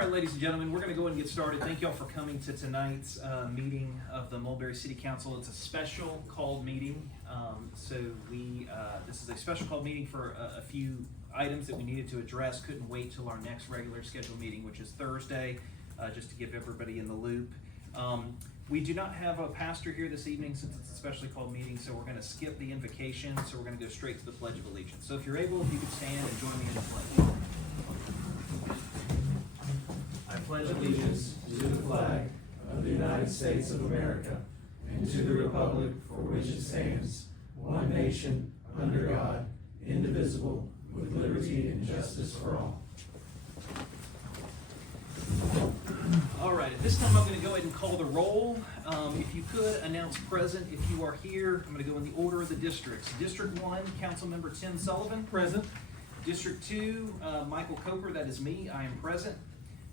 right, ladies and gentlemen, we're going to go ahead and get started. Thank y'all for coming to tonight's meeting of the Mulberry City Council. It's a special called meeting. This is a special called meeting for a few items that we needed to address. Couldn't wait till our next regular scheduled meeting, which is Thursday, just to give everybody in the loop. We do not have a pastor here this evening since it's a specially called meeting, so we're going to skip the invocation, so we're going to go straight to the Pledge of Allegiance. So if you're able, if you could stand and join me in the pledge. I pledge allegiance to the flag of the United States of America and to the republic for which it stands, one nation, under God, indivisible, with liberty and justice for all. All right, at this time I'm going to go ahead and call the roll. If you could announce present if you are here. I'm going to go in the order of the districts. District 1, Councilmember Tim Sullivan. Present. District 2, Michael Coper, that is me, I am present.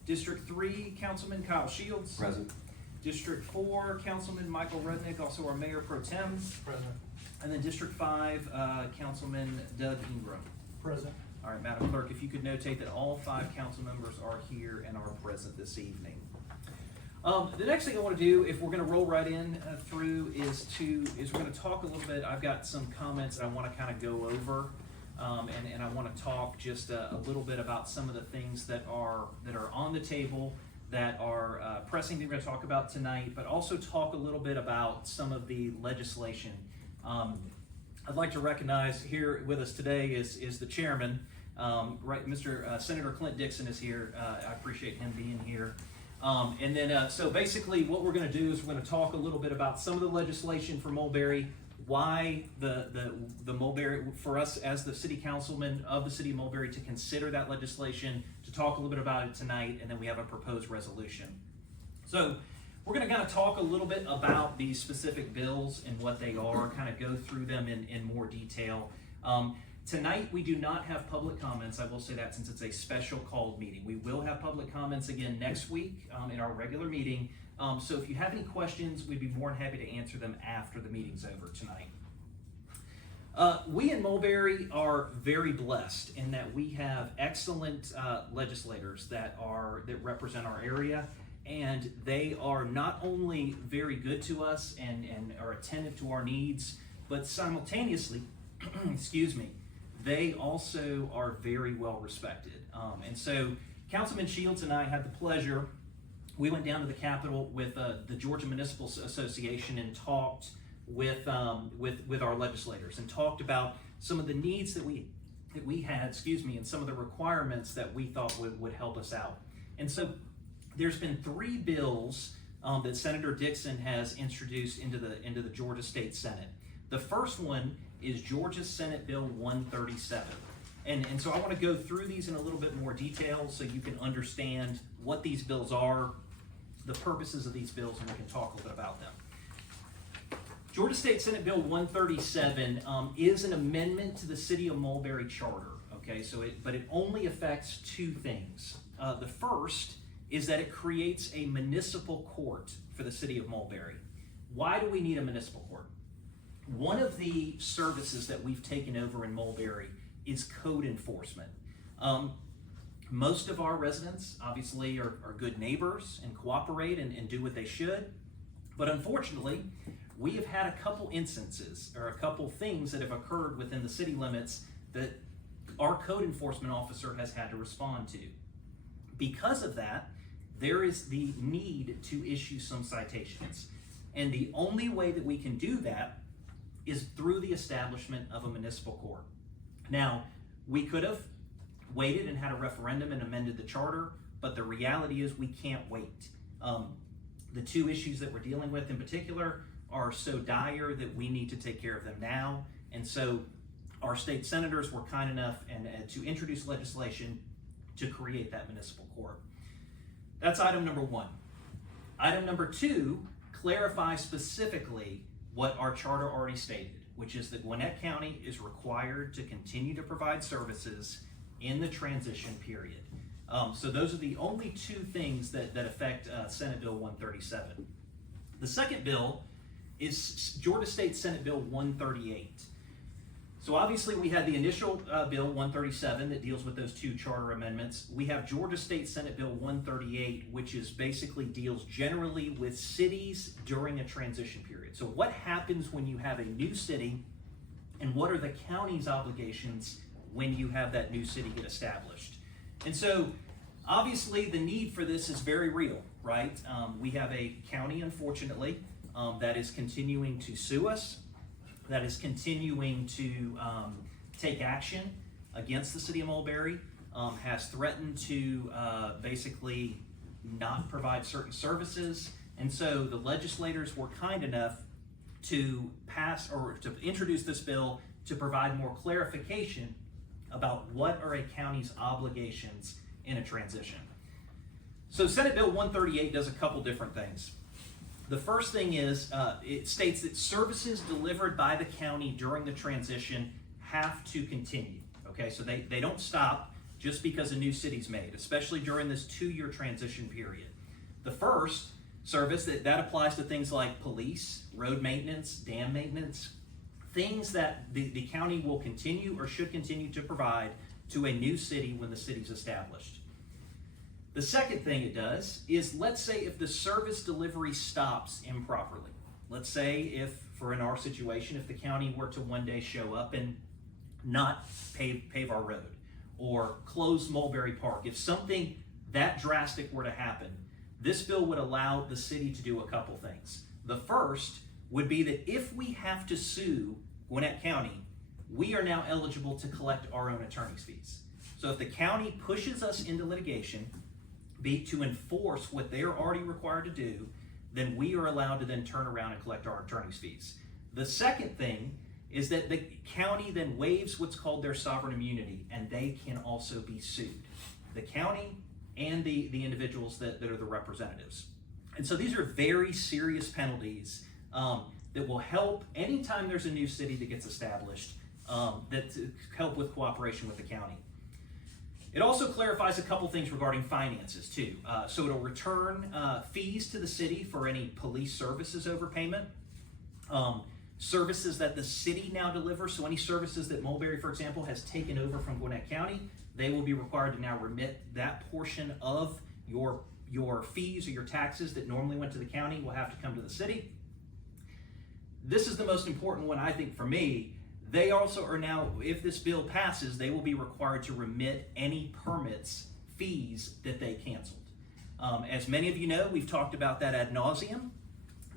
District 3, Councilman Kyle Shields. Present. District 4, Councilman Michael Rudnick, also our Mayor Pro Tem. Present. And then District 5, Councilman Doug Ingram. Present. All right, Madam Clerk, if you could notate that all 5 council members are here and are present this evening. The next thing I want to do, if we're going to roll right in through, is we're going to talk a little bit. I've got some comments that I want to kind of go over, and I want to talk just a little bit about some of the things that are on the table that are pressing that we're going to talk about tonight, but also talk a little bit about some of the legislation. I'd like to recognize here with us today is the chairman, right? Mr. Senator Clint Dixon is here. I appreciate him being here. And then, so basically what we're going to do is we're going to talk a little bit about some of the legislation for Mulberry, why the Mulberry, for us as the city councilman of the city of Mulberry to consider that legislation, to talk a little bit about it tonight, and then we have a proposed resolution. So we're going to kind of talk a little bit about these specific bills and what they are, kind of go through them in more detail. Tonight, we do not have public comments. I will say that since it's a special called meeting. We will have public comments again next week in our regular meeting. So if you have any questions, we'd be more than happy to answer them after the meeting's over tonight. We in Mulberry are very blessed in that we have excellent legislators that represent our area, and they are not only very good to us and are attentive to our needs, but simultaneously, excuse me, they also are very well respected. And so Councilman Shields and I had the pleasure, we went down to the Capitol with the Georgia Municipal Association and talked with our legislators and talked about some of the needs that we had, and some of the requirements that we thought would help us out. And so there's been 3 bills that Senator Dixon has introduced into the Georgia State Senate. The first one is Georgia Senate Bill 137. And so I want to go through these in a little bit more detail so you can understand what these bills are, the purposes of these bills, and we can talk a little bit about them. Georgia State Senate Bill 137 is an amendment to the City of Mulberry Charter. Okay, but it only affects 2 things. The first is that it creates a municipal court for the City of Mulberry. Why do we need a municipal court? One of the services that we've taken over in Mulberry is code enforcement. Most of our residents obviously are good neighbors and cooperate and do what they should. But unfortunately, we have had a couple instances or a couple things that have occurred within the city limits that our code enforcement officer has had to respond to. Because of that, there is the need to issue some citations. And the only way that we can do that is through the establishment of a municipal court. Now, we could have waited and had a referendum and amended the charter, but the reality is we can't wait. The 2 issues that we're dealing with in particular are so dire that we need to take care of them now. And so our state senators were kind enough to introduce legislation to create that municipal court. That's item number 1. Item number 2 clarifies specifically what our charter already stated, which is that Gwinnett County is required to continue to provide services in the transition period. So those are the only 2 things that affect Senate Bill 137. The second bill is Georgia State Senate Bill 138. So obviously we had the initial Bill 137 that deals with those two charter amendments. We have Georgia State Senate Bill 138, which is basically deals generally with cities during a transition period. So what happens when you have a new city, and what are the county's obligations when you have that new city get established? And so obviously the need for this is very real, right? We have a county, unfortunately, that is continuing to sue us, that is continuing to take action against the city of Mulberry, has threatened to basically not provide certain services. And so the legislators were kind enough to pass or to introduce this bill to provide more clarification about what are a county's obligations in a transition. So Senate Bill 138 does a couple different things. The first thing is it states that services delivered by the county during the transition have to continue. Okay, so they don't stop just because a new city's made, especially during this 2-year transition period. The first service that applies to things like police, road maintenance, dam maintenance, things that the county will continue or should continue to provide to a new city when the city's established. The second thing it does is, let's say if the service delivery stops improperly. Let's say if, for in our situation, if the county were to one day show up and not pave our road or close Mulberry Park, if something that drastic were to happen, this bill would allow the city to do a couple things. The first would be that if we have to sue Gwinnett County, we are now eligible to collect our own attorney's fees. So if the county pushes us into litigation, be to enforce what they are already required to do, then we are allowed to then turn around and collect our attorney's fees. The second thing is that the county then waives what's called their sovereign immunity, and they can also be sued. The county and the individuals that are the representatives. And so these are very serious penalties that will help anytime there's a new city that gets established, that to help with cooperation with the county. It also clarifies a couple things regarding finances too. So it'll return fees to the city for any police services overpayment, services that the city now delivers. So any services that Mulberry, for example, has taken over from Gwinnett County, they will be required to now remit that portion of your fees or your taxes that normally went to the county will have to come to the city. This is the most important one, I think, for me. They also are now, if this bill passes, they will be required to remit any permits fees that they canceled. As many of you know, we've talked about that ad nauseum,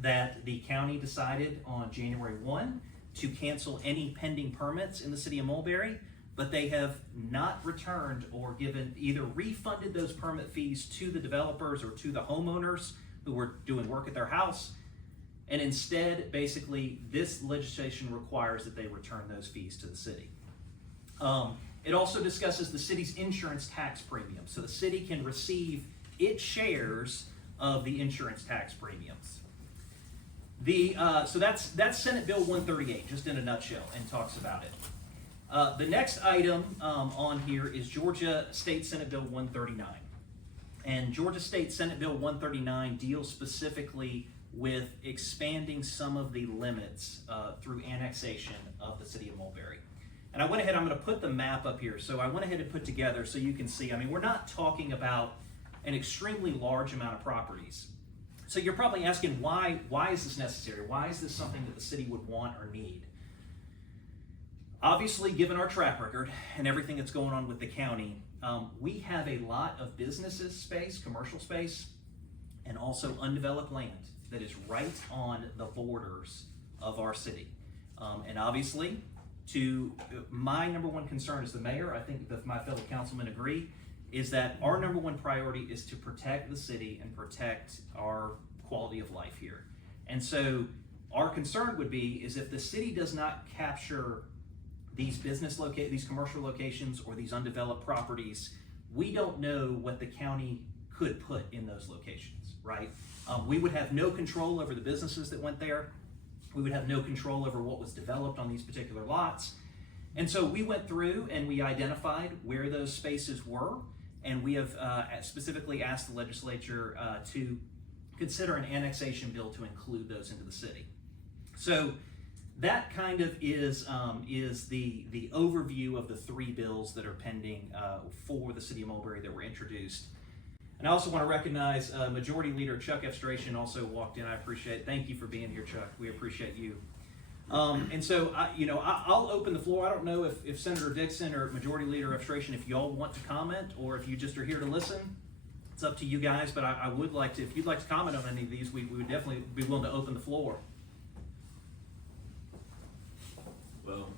that the county decided on January 1 to cancel any pending permits in the city of Mulberry, but they have not returned or given, either refunded those permit fees to the developers or to the homeowners who were doing work at their house. And instead, basically, this legislation requires that they return those fees to the city. It also discusses the city's insurance tax premium. So the city can receive its shares of the insurance tax premiums. So that's Senate Bill 138, just in a nutshell, and talks about it. The next item on here is Georgia State Senate Bill 139. And Georgia State Senate Bill 139 deals specifically with expanding some of the limits through annexation of the city of Mulberry. And I went ahead, I'm going to put the map up here. So I went ahead and put together so you can see, I mean, we're not talking about an extremely large amount of properties. So you're probably asking, why is this necessary? Why is this something that the city would want or need? Obviously, given our track record and everything that's going on with the county, we have a lot of businesses space, commercial space, and also undeveloped land that is right on the borders of our city. And obviously, my number one concern as the mayor, I think that my fellow councilmen agree, is that our number one priority is to protect the city and protect our quality of life here. And so our concern would be is if the city does not capture these these commercial locations or these undeveloped properties, we don't know what the county could put in those locations, right? We would have no control over the businesses that went there. We would have no control over what was developed on these particular lots. And so we went through and we identified where those spaces were, and we have specifically asked the legislature to consider an annexation bill to include those into the city. So that kind of is the overview of the 3 bills that are pending for the city of Mulberry that were introduced. And I also want to recognize Majority Leader Chuck Efstration also walked in. I appreciate it. Thank you for being here, Chuck. We appreciate you. And so, I'll open the floor. I don't know if Senator Dixon or Majority Leader Efstration, if y'all want to comment or if you just are here to listen. It's up to you guys, but I would like to, if you'd like to comment on any of these, we would definitely be willing to open the floor. Well,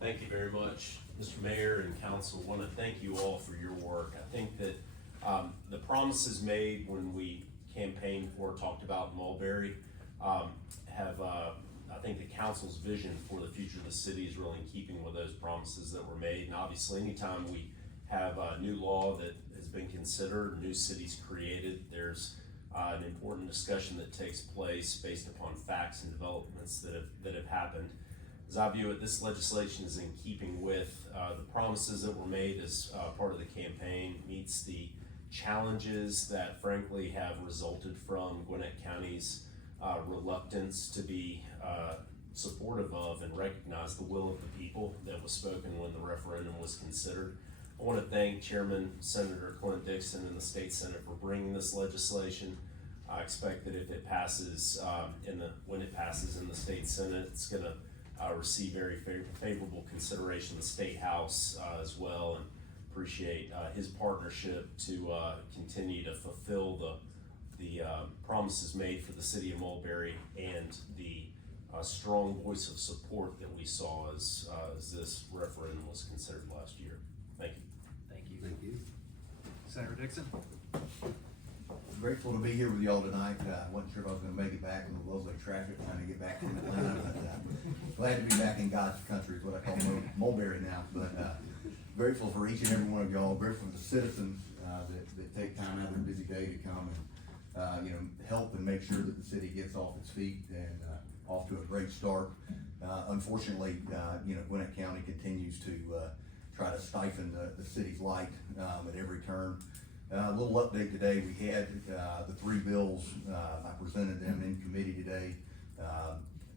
thank you very much, Mr. Mayor and Council. I want to thank you all for your work. I think that the promises made when we campaigned for, talked about Mulberry, I think the council's vision for the future of the city is really in keeping with those promises that were made. And obviously, anytime we have a new law that has been considered, new cities created, there's an important discussion that takes place based upon facts and developments that have happened. As I view it, this legislation is in keeping with the promises that were made as part of the campaign, meets the challenges that frankly have resulted from Gwinnett County's reluctance to be supportive of and recognize the will of the people that was spoken when the referendum was considered. I want to thank Chairman Senator Clint Dixon and the State Senate for bringing this legislation. I expect that if it passes when it passes in the State Senate, it's going to receive very favorable consideration in the State House as well, and appreciate his partnership to continue to fulfill the promises made for the city of Mulberry and the strong voice of support that we saw as this referendum was considered last year. Thank you. Thank you. Thank you. Senator Dixon. Grateful to be here with y'all tonight. Wasn't sure if I was gonna make it back in the lovely traffic trying to get back from Atlanta, but glad to be back in God's country is what I call Mulberry now. But grateful for each and every one of y'all. Grateful for the citizens that take time out of their busy day to come and help and make sure that the city gets off its feet and off to a great start. Unfortunately, Gwinnett County continues to try to stifle the city's light at every turn. A little update today. We had the 3 bills. I presented them in committee today.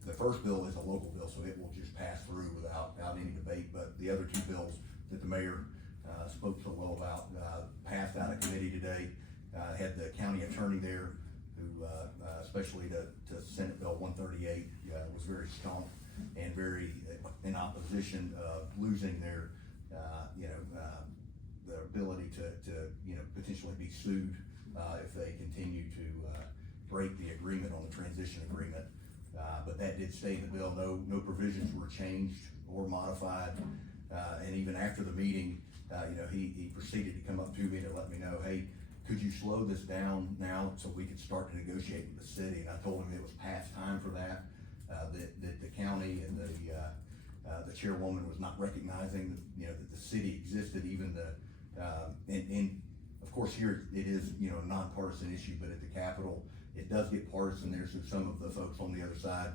The first bill is a local bill, so it will just pass through without any debate. But the other 2 bills that the mayor spoke so well about passed out of committee today. Had the county attorney there, who especially to Senate Bill 138 was very strong and very in opposition of losing their the ability to potentially be sued if they continue to break the agreement on the transition agreement. But that did stay in the bill. No provisions were changed or modified. And even after the meeting, he proceeded to come up to me to let me know, hey, could you slow this down now so we could start to negotiate with the city? And I told him it was past time for that. That the county and the chairwoman was not recognizing that the city existed. Even and of course here it is a nonpartisan issue, but at the Capitol it does get partisan there. So some of the folks on the other side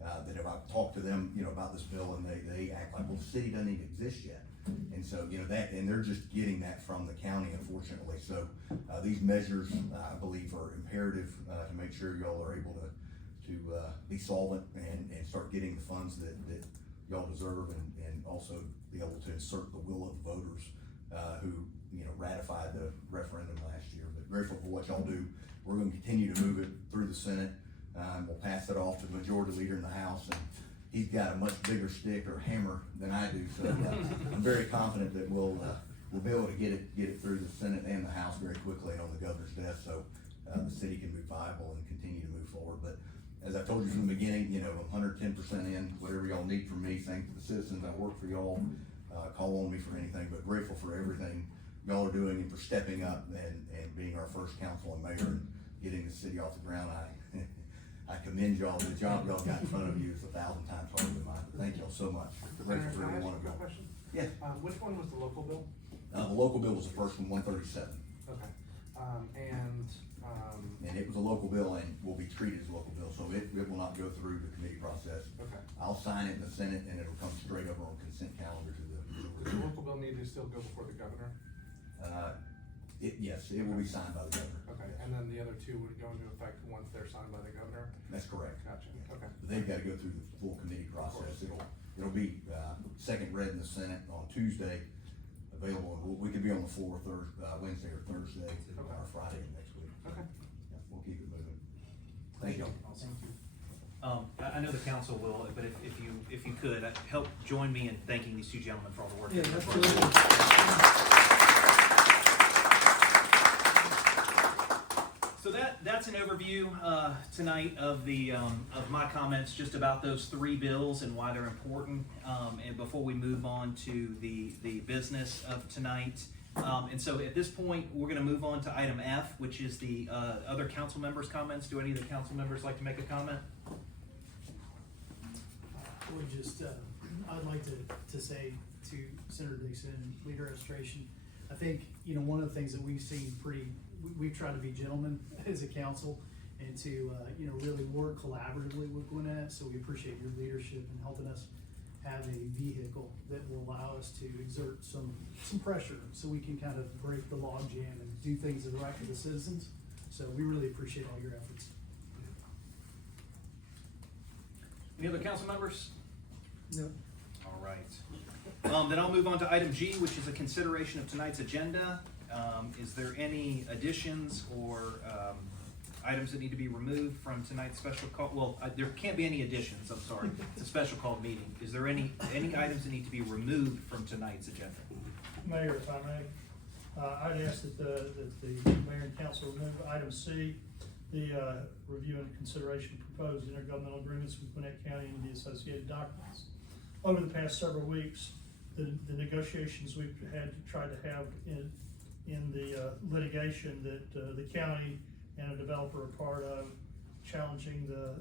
that if I've talked to them about this bill, and they act like, well, the city doesn't even exist yet. And so that, and they're just getting that from the county, unfortunately. So these measures I believe are imperative to make sure y'all are able to be solvent and start getting the funds that y'all deserve, and also be able to insert the will of the voters who ratified the referendum last year. But grateful for what y'all do. We're going to continue to move it through the Senate. We'll pass it off to the majority leader in the House, and he's got a much bigger stick or hammer than I do. So I'm very confident that we'll be able to get it through the Senate and the House very quickly and on the governor's desk, so the city can be viable and continue to move forward. But as I told you from the beginning, I'm 110% in. Whatever y'all need from me, thank the citizens that work for y'all. Call on me for anything, but grateful for everything y'all are doing and for stepping up and being our first council and mayor and getting the city off the ground. I commend y'all. The job y'all got in front of you is 1,000 times harder than mine. Thank y'all so much. Grateful for every one of y'all. Question? Yeah. Which one was the local bill? The local bill was the first one, 137. Okay. And it was a local bill and will be treated as a local bill, so it will not go through the committee process. Okay. I'll sign it in the Senate and it'll come straight over on consent calendar to Does the local bill need to still go before the governor? Yes, it will be signed by the governor. Okay, and then the other two would go into effect once they're signed by the governor? That's correct. Gotcha, okay. But they've got to go through the full committee process. It'll be, second read in the Senate on Tuesday, available, we could be on the floor Wednesday or Thursday, or Friday of next week. Okay. Yeah, we'll keep it moving. Thank you. Thank you. I know the council will, but if you could, help join me in thanking these two gentlemen for all the work. Yeah, they've done for absolutely. us. So that's an overview tonight of of my comments just about those three bills and why they're important. And before we move on to the business of tonight, and so at this point we're going to move on to item F, which is the other council members' comments. Do any of the council members like to make a comment? I would just, I'd like to say to Senator Dixon and leader administration, I think, one of the things that we've seen we've tried to be gentlemen as a council and to, really work collaboratively with Gwinnett. So we appreciate your leadership in helping us have a vehicle that will allow us to exert some pressure so we can kind of break the logjam and do things that are right for the citizens. So we really appreciate all your efforts. Any other council members? No. All right. Then I'll move on to item G, which is a consideration of tonight's agenda. Is there any additions or items that need to be removed from tonight's special call? Well, there can't be any additions, I'm sorry. It's a special called meeting. Is there any items that need to be removed from tonight's agenda? Mayor, if I may, I'd ask that the mayor and council remove item C, the review and consideration of proposed intergovernmental agreements with Gwinnett County and the associated documents. Over the past several weeks, the negotiations we've tried to have in the litigation that the county and a developer are part of, challenging the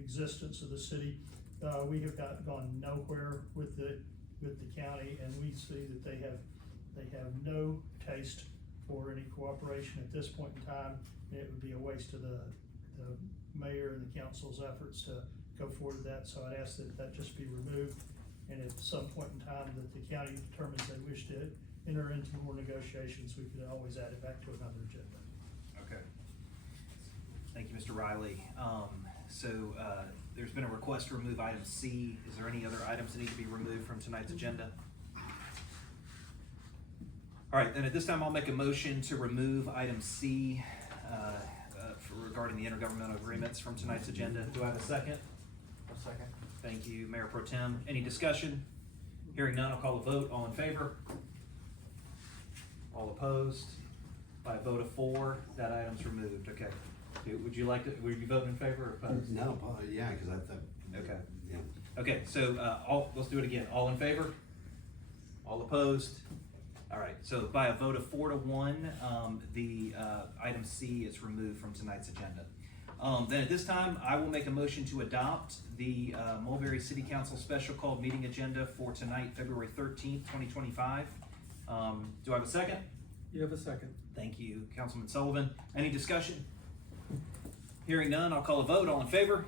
existence of the city, we have gone nowhere with the county, and we see that they have no taste for any cooperation at this point in time. And it would be a waste of the mayor and the council's efforts to go forward with that. So I'd ask that just be removed, and at some point in time that the county determines they wish to enter into more negotiations, we could always add it back to another agenda. Okay. Thank you, Mr. Riley. There's been a request to remove item C. Is there any other items that need to be removed from tonight's agenda? All right, then at this time I'll make a motion to remove item C regarding the intergovernmental agreements from tonight's agenda. Do I have a second? A second. Thank you, Mayor Pro Tem. Any discussion? Hearing none, I'll call a vote. All in favor? All opposed? By a vote of 4, that item's removed. Okay. Would you you voting in favor or opposed? No, yeah, because I thought. Okay. Yeah. Okay, so let's do it again. All in favor? All opposed? All right, so by a vote of 4 to 1, the item C is removed from tonight's agenda. Then at this time, I will make a motion to adopt the Mulberry City Council special called meeting agenda for tonight, February 13th, 2025. Do I have a second? You have a second. Thank you, Councilman Sullivan. Any discussion? Hearing none, I'll call a vote. All in favor?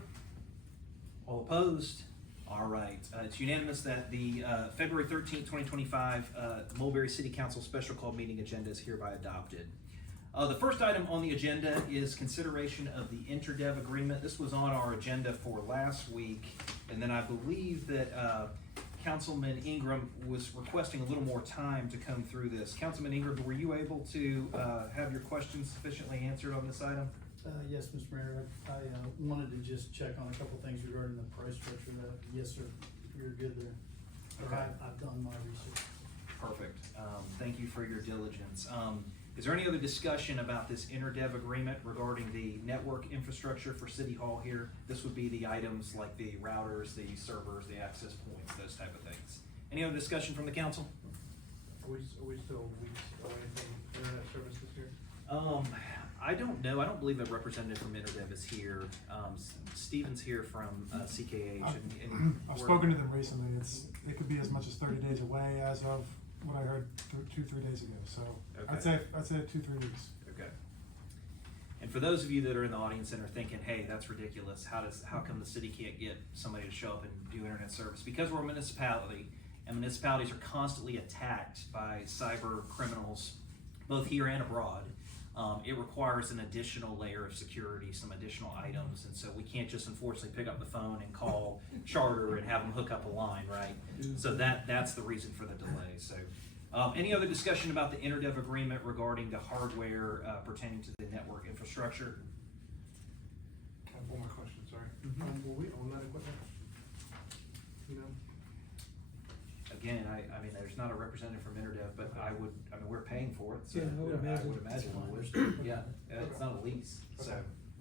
All opposed? All right, it's unanimous that the February 13th, 2025 Mulberry City Council special called meeting agenda is hereby adopted. The first item on the agenda is consideration of the interdev agreement. This was on our agenda for last week, and then I believe that Councilman Ingram was requesting a little more time to come through this. Councilman Ingram, were you able to have your questions sufficiently answered on this item? Yes, Mr. Mayor, I wanted to just check on a couple things regarding the price structure. Yes, sir, you're good there. Okay. I've done my research. Perfect. Thank you for your diligence. Is there any other discussion about this interdev agreement regarding the network infrastructure for City Hall here? This would be the items like the routers, the servers, the access points, those type of things. Any other discussion from the council? Are we still weeks away from internet services here? I don't know. I don't believe a representative from interdev is here. Steven's here from CKH. I've spoken to them recently. It could be as much as 30 days away as of what I heard 2-3 days ago. So okay. I'd say 2-3 weeks. Okay. And for those of you that are in the audience and are thinking, hey, that's ridiculous. How come the city can't get somebody to show up and do internet service? Because we're a municipality, and municipalities are constantly attacked by cyber criminals both here and abroad, it requires an additional layer of security, some additional items, and so we can't just unfortunately pick up the phone and call Charter and have them hook up a line, right? So that's the reason for the delay. So, any other discussion about the interdev agreement regarding the hardware pertaining to the network infrastructure? I have one more question, sorry. Will we own that equipment? You know? Again, I mean, there's not a representative from interdev, but I mean, we're paying for it, so Yeah, I would imagine. we would. Yeah, it's not a lease, so,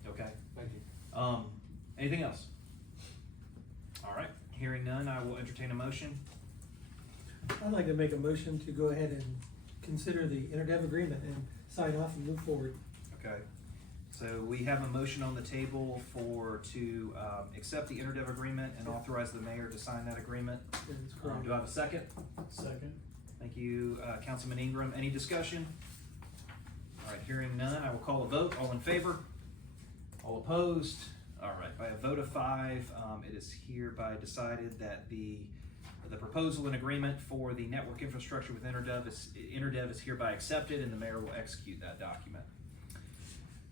okay. Thank you. Anything else? All right, hearing none, I will entertain a motion. I'd like to make a motion to go ahead and consider the interdev agreement and sign off and move forward. Okay, so we have a motion on the table to accept the interdev agreement and authorize the mayor to sign that agreement. That's correct. Do I have a second? Second. Thank you, Councilman Ingram. Any discussion? All right, hearing none, I will call a vote. All in favor? All opposed? All right, by a vote of 5, it is hereby decided that the proposal and agreement for the network infrastructure with interdev is hereby accepted, and the mayor will execute that document.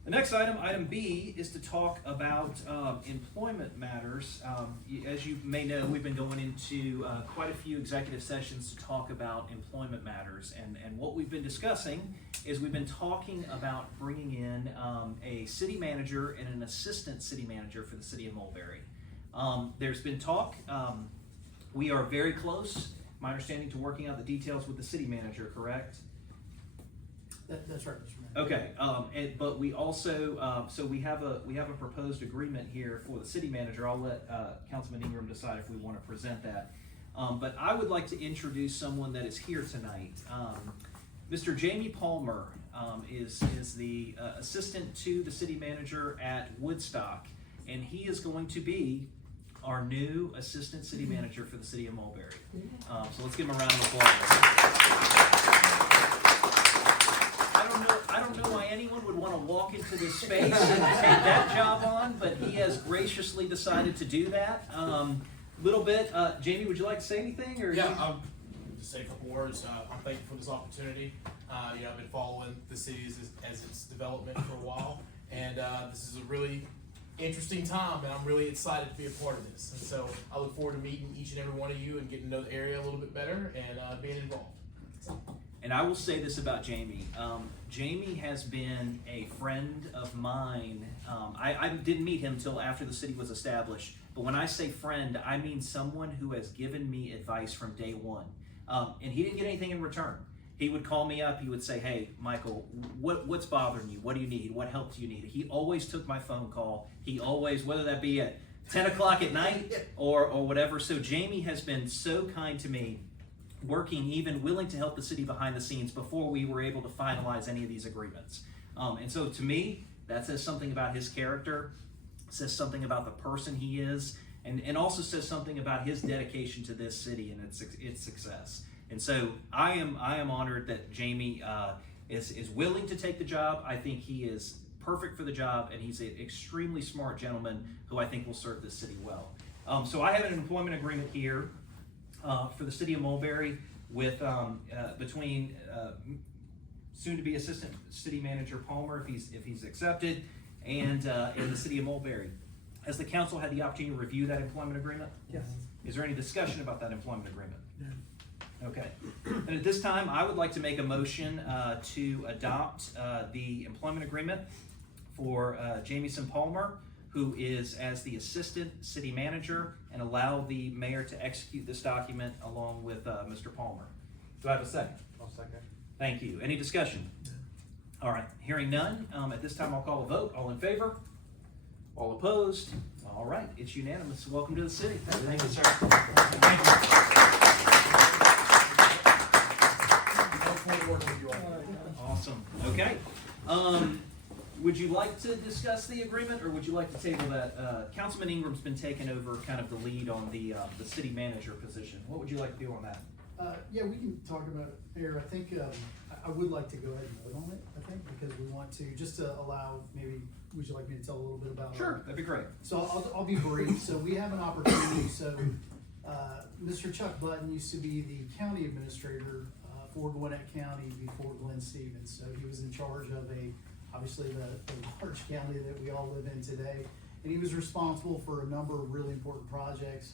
The next item, item B, is to talk about employment matters. As you may know, we've been going into quite a few executive sessions to talk about employment matters. And what we've been discussing is we've been talking about bringing in a city manager and an assistant city manager for the city of Mulberry. There's been talk. We are very close, my understanding, to working out the details with the city manager, correct? That's right, Mr. Mayor. Okay, but we also, so we have a proposed agreement here for the city manager. I'll let Councilman Ingram decide if we want to present that. But I would like to introduce someone that is here tonight. Mr. Jamie Palmer is the assistant to the city manager at Woodstock, and he is going to be our new assistant city manager for the city of Mulberry. So let's give him a round of applause. I don't know why anyone would want to walk into this space and take that job on, but he has graciously decided to do that. Little bit, Jamie, would you like to say anything? Or yeah, just say a couple words. I'm thankful for this opportunity. I've been following the city as its development for a while, and this is a really interesting time, and I'm really excited to be a part of this. And so I look forward to meeting each and every one of you and getting to know the area a little bit better and being involved. So. And I will say this about Jamie. Jamie has been a friend of mine. I didn't meet him until after the city was established. But when I say friend, I mean someone who has given me advice from day one. And he didn't get anything in return. He would call me up. He would say, hey, Michael, what's bothering you? What do you need? What help do you need? He always took my phone call. He always, whether that be at 10 o'clock at night or whatever. So Jamie has been so kind to me, working, even willing to help the city behind the scenes before we were able to finalize any of these agreements. And so to me, that says something about his character, says something about the person he is, and also says something about his dedication to this city and its success. And so I am honored that Jamie is willing to take the job. I think he is perfect for the job, and he's an extremely smart gentleman who I think will serve this city well. So I have an employment agreement here for the city of Mulberry with between soon-to-be assistant city manager Palmer, if he's accepted, and the city of Mulberry. Has the council had the opportunity to review that employment agreement? Yes. Is there any discussion about that employment agreement? No. Okay. And at this time, I would like to make a motion to adopt the employment agreement for Jamieson Palmer, who is as the assistant city manager, and allow the mayor to execute this document along with Mr. Palmer. Do I have a second? I'll second. Thank you. Any discussion? All right, hearing none, at this time I'll call a vote. All in favor? All opposed? All right, it's unanimous. Welcome to the city. Thank you, sir. Thank you. I look forward to working with you all. Awesome. Okay. Would you like to discuss the agreement, or would you like to table that? Councilman Ingram's been taking over kind of the lead on the city manager position. What would you like to do on that? Yeah, we can talk about it here. I think I would like to go ahead and vote on it, I think, because we want to, just to allow, maybe, would you like me to tell a little bit about it? Sure, that'd be great. So I'll be brief. So we have an opportunity. So Mr. Chuck Button used to be the county administrator for Gwinnett County before Glenn Stevens. So he was in charge of obviously the large county that we all live in today. And he was responsible for a number of really important projects,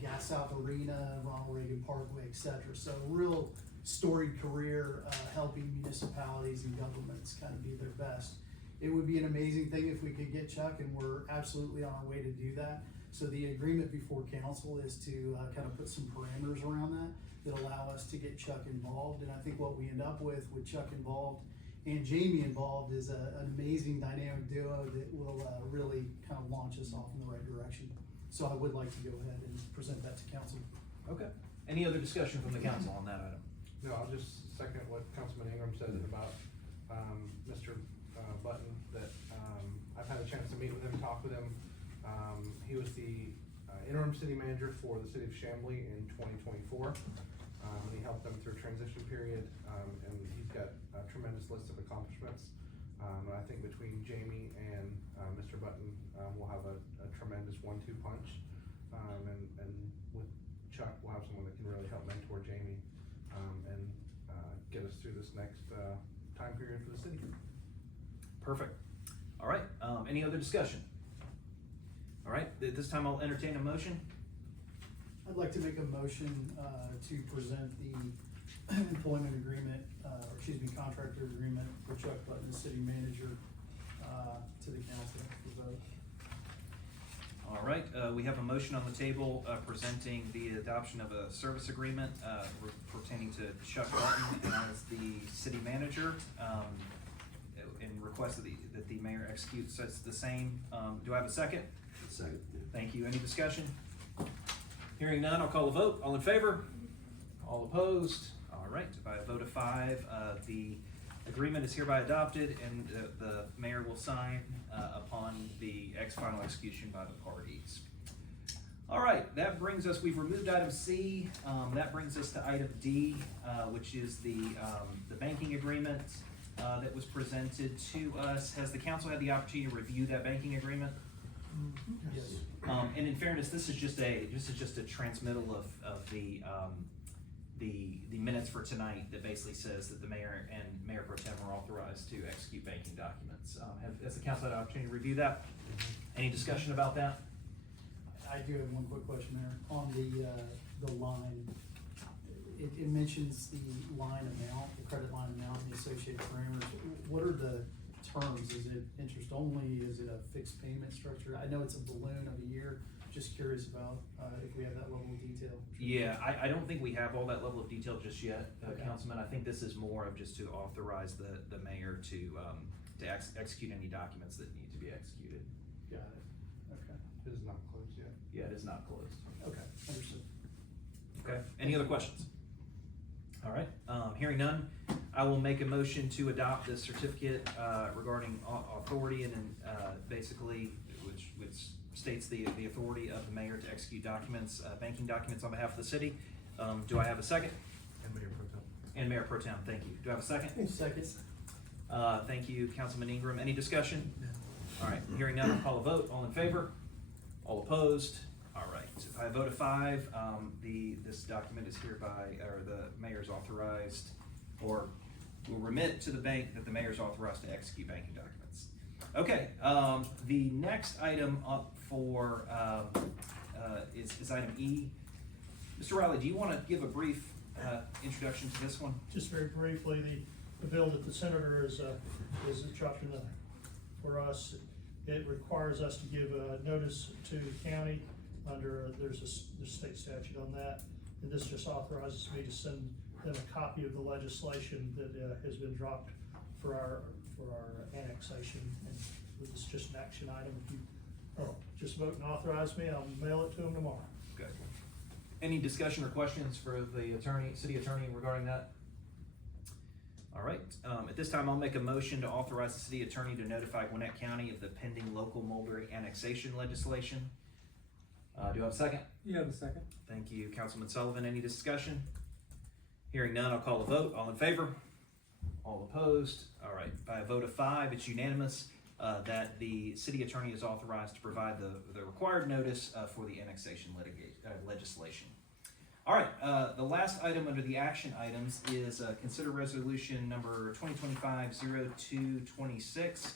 Gas South Arena, Ronald Reagan Parkway, et cetera. So real storied career, helping municipalities and governments kind of be their best. It would be an amazing thing if we could get Chuck, and we're absolutely on our way to do that. So the agreement before council is to kind of put some parameters around that allow us to get Chuck involved. And I think what we end up with Chuck involved and Jamie involved is an amazing dynamic duo that will really kind of launch us off in the right direction. So I would like to go ahead and present that to council. Okay. Any other discussion from the council on that item? No, I'll just second what Councilman Ingram said about, Mr. Button, that, I've had a chance to meet with him, talk with him. He was the interim city manager for the city of Chamblee in 2024. And he helped them through a transition period, and he's got a tremendous list of accomplishments. And I think between Jamie and Mr. Button, we'll have a tremendous 1-2 punch. And with Chuck, we'll have someone that can really help mentor Jamie and get us through this next time period for the city. Perfect. All right, any other discussion? All right, at this time I'll entertain a motion. I'd like to make a motion to present the employment agreement, contractor agreement for Chuck Button, the city manager, to the council for vote. All right, we have a motion on the table presenting the adoption of a service agreement pertaining to Chuck Button as the city manager, and request that the mayor executes the same. Do I have a second? Second. Thank you. Any discussion? Hearing none, I'll call a vote. All in favor? All opposed? All right, by a vote of 5, the agreement is hereby adopted, and the mayor will sign upon the final execution by the parties. All right, that brings us, we've removed item C. That brings us to item D, which is the banking agreement that was presented to us. Has the council had the opportunity to review that banking agreement? Yes. And in fairness, this is just a transmittal of the minutes for tonight that basically says that the mayor and Mayor Pro Tem are authorized to execute banking documents. Has the council had an opportunity to review that? Any discussion about that? I do have one quick question there. On the line, it mentions the line amount, the credit line amount, and the associated parameters. What are the terms? Is it interest only? Is it a fixed payment structure? I know it's a balloon of a year. Just curious about if we have that level of detail. Yeah, I don't think we have all that level of detail just yet, Okay. Councilman. I think this is more of just to authorize the mayor to execute any documents that need to be executed. Got it. Okay. It is not closed yet. Yeah, it is not closed. Okay, understood. Okay, any other questions? All right, hearing none, I will make a motion to adopt the certificate regarding authority and basically, which states the authority of the mayor to execute documents, banking documents on behalf of the city. Do I have a second? And Mayor Pro Tem. And Mayor Pro Tem, thank you. Do I have a second? Second. Thank you, Councilman Ingram. Any discussion? All right, hearing none, I'll call a vote. All in favor? All opposed? All right, by a vote of 5, this document is hereby, or the mayor's authorized, or will remit to the bank that the mayor's authorized to execute banking documents. Okay, the next item up for, is item E. Mr. Riley, do you want to give a brief introduction to this one? Just very briefly, the bill that the senator is dropping for us, it requires us to give a notice to the county under, there's a state statute on that, and this just authorizes me to send them a copy of the legislation that has been dropped for our annexation, and it's just an action item. If you just vote and authorize me, I'll mail it to them tomorrow. Okay. Any discussion or questions for the city attorney regarding that? All right, at this time, I'll make a motion to authorize the city attorney to notify Gwinnett County of the pending local Mulberry annexation legislation. Do I have a second? You have a second? Thank you, Councilman Sullivan. Any discussion? Hearing none, I'll call a vote. All in favor? All opposed? All right, by a vote of 5, it's unanimous that the city attorney is authorized to provide the required notice for the annexation legislation. All right, the last item under the action items is consider resolution number 2025-0226,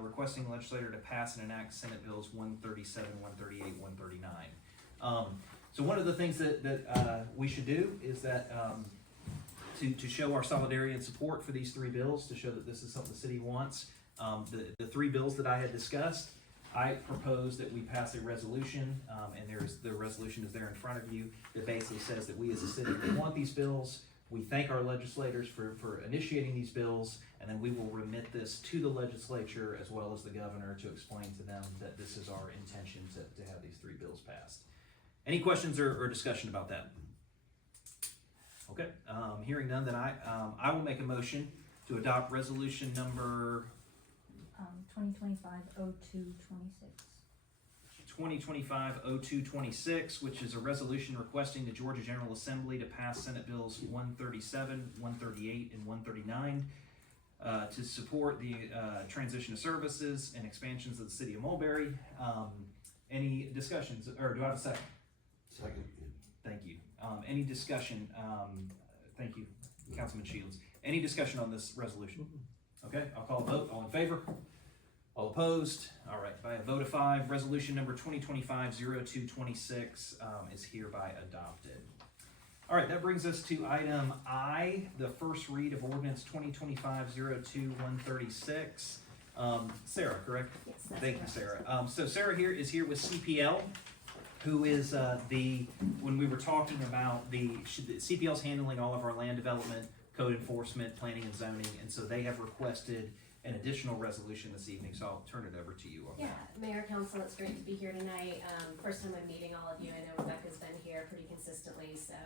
requesting the legislator to pass and enact Senate Bills 137, 138, 139. So one of the things that we should do is that to show our solidarity and support for these three bills, to show that this is something the city wants. The three bills that I had discussed, I propose that we pass a resolution, and the resolution is there in front of you, that basically says that we as a city want these bills. We thank our legislators for initiating these bills, and then we will remit this to the legislature as well as the governor to explain to them that this is our intention to have these three bills passed. Any questions or discussion about that? Okay, hearing none, then I will make a motion to adopt resolution number 2025-0226. 2025-0226, which is a resolution requesting the Georgia General Assembly to pass Senate Bills 137, 138, and 139 to support the transition of services and expansions of the city of Mulberry. Any discussions, or do I have a second? Second. Thank you. Any discussion? Thank you, Councilman Shields. Any discussion on this resolution? Okay, I'll call a vote. All in favor? All opposed? All right, by a vote of 5, resolution number 2025-0226 is hereby adopted. All right, that brings us to item I, the first read of ordinance 2025-02-136. Sarah, correct? Yes, that's Thank you, correct. Sarah. So Sarah here is here with CPL, who is when we were talking about CPL's handling all of our land development, code enforcement, planning and zoning, and so they have requested an additional resolution this evening, so I'll turn it over to you on Yeah, that. Mayor, Council, it's great to be here tonight. First time I'm meeting all of you. I know Rebecca's been here pretty consistently, so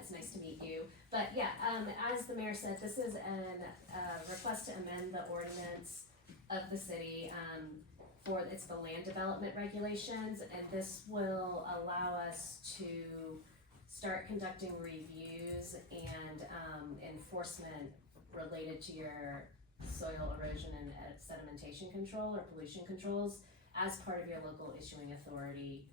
it's nice to meet you. But yeah, as the mayor said, this is a request to amend the ordinance of the city it's the land development regulations, and this will allow us to start conducting reviews and enforcement related to your soil erosion and sedimentation control or pollution controls as part of your local issuing authority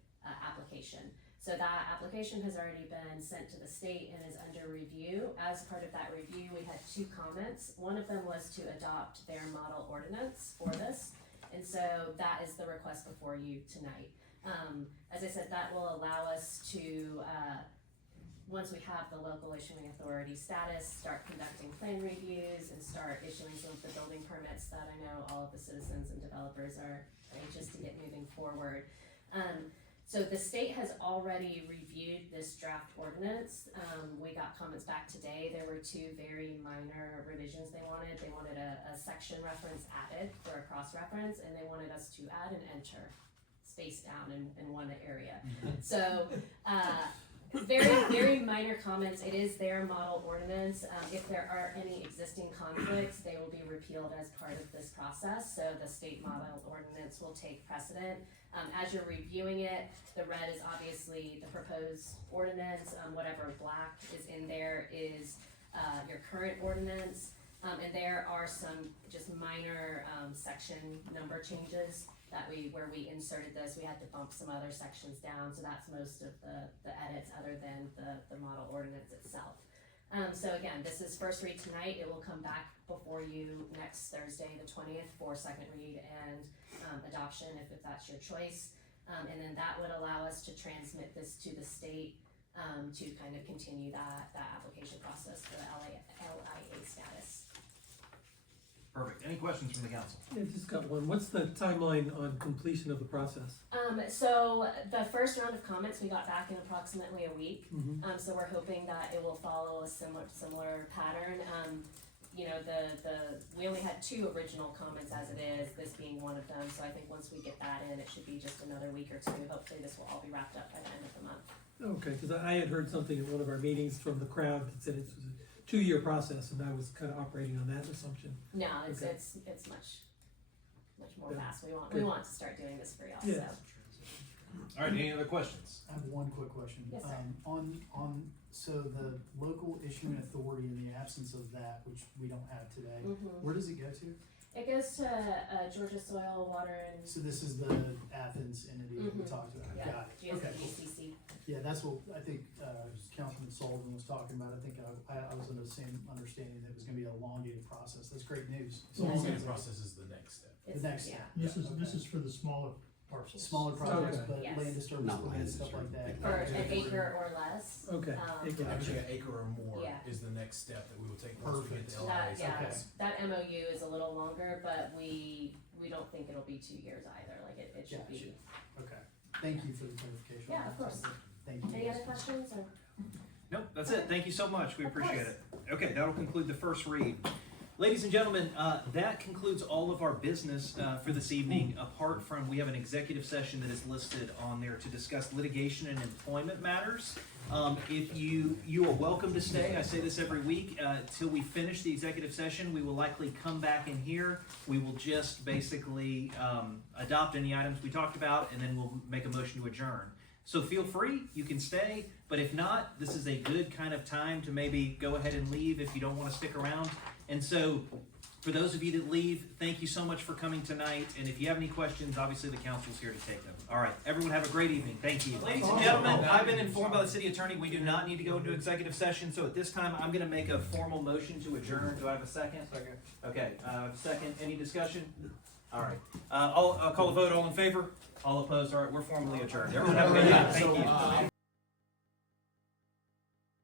application. So that application has already been sent to the state and is under review. As part of that review, we had 2 comments. One of them was to adopt their model ordinance for this, and so that is the request before you tonight. As I said, that will allow us to once we have the local issuing authority status, start conducting plan reviews and start issuing some of the building permits that I know all of the citizens and developers are anxious to get moving forward. So the state has already reviewed this draft ordinance. We got comments back today. There were 2 very minor revisions they wanted. They wanted a section reference added for a cross-reference, and they wanted us to add an enter spaced down in one area. So, very, very minor comments. It is their model ordinance. If there are any existing conflicts, they will be repealed as part of this process. So the state model ordinance will take precedent. As you're reviewing it, the red is obviously the proposed ordinance. Whatever black is in there is your current ordinance. And there are some just minor section number changes where we inserted this. We had to bump some other sections down, so that's most of the edits other than the model ordinance itself. So again, this is first read tonight. It will come back before you next Thursday, the 20th, for second read and adoption if that's your choice. And then that would allow us to transmit this to the state to kind of continue that application process for the LIA status. Perfect. Any questions from the council? Yeah, just got one. What's the timeline on completion of the process? So the first round of comments we got back in approximately a week. Mm-hmm. So we're hoping that it will follow a similar pattern. You know, we only had 2 original comments as it is, this being one of them. So I think once we get that in, it should be just another week or 2. Hopefully this will all be wrapped up by the end of the month. Okay, because I had heard something at one of our meetings from the crowd that said it was a 2-year process, and I was kind of operating on that assumption. No, it's Okay. it's much more Yeah. fast. We Good. want to start doing this for y'all. Yeah. So. All right, any other questions? I have one quick question. Yes, sir. So the local issuing authority, in the absence of that, which we don't have today, Mhm. where does it go to? It goes to, Georgia Soil, Water and, So this is the Athens entity that we Mhm. talked about, yeah, got it, okay, cool. GSCC. Yeah, that's what, I think, Councilman Sullivan was talking about, I think I was under the same understanding that it was gonna be an elongated process, that's great news. So the elongated process is the next step. It's- next yeah. step. This is for the smaller parcels. Smaller projects, Okay. but Yes. land disturbance, Not land and stuff like that. For an acre or less. Okay. Gotcha. Actually, an acre or more Yeah. is the next step that we will take once we get the Perfect. LIA. That, yeah, Okay. that MOU is a little longer, but we don't think it'll be 2 years either, like it should be. Gotcha. Okay, thank you for the clarification. Yeah, of course. Thank you. Any other questions or? Nope, that's it. Thank you so much. We Of appreciate course. it. Okay, that'll conclude the first read. Ladies and gentlemen, that concludes all of our business for this evening, apart from we have an executive session that is listed on there to discuss litigation and employment matters. If you are welcome to stay, I say this every week, till we finish the executive session, we will likely come back in here. We will just basically adopt any items we talked about, and then we'll make a motion to adjourn. So feel free, you can stay, but if not, this is a good kind of time to maybe go ahead and leave if you don't want to stick around. And so, for those of you that leave, thank you so much for coming tonight, and if you have any questions, obviously the council's here to take them. All right, everyone have a great evening, thank you. Ladies and gentlemen, I've been informed by the city attorney, we do not need to go into executive session, so at this time, I'm gonna make a formal motion to adjourn. Do I have a second? Second. Okay, second, any discussion? All right, I'll call a vote, all in favor? All opposed? All right, we're formally adjourned. Everyone have a good night, thank you.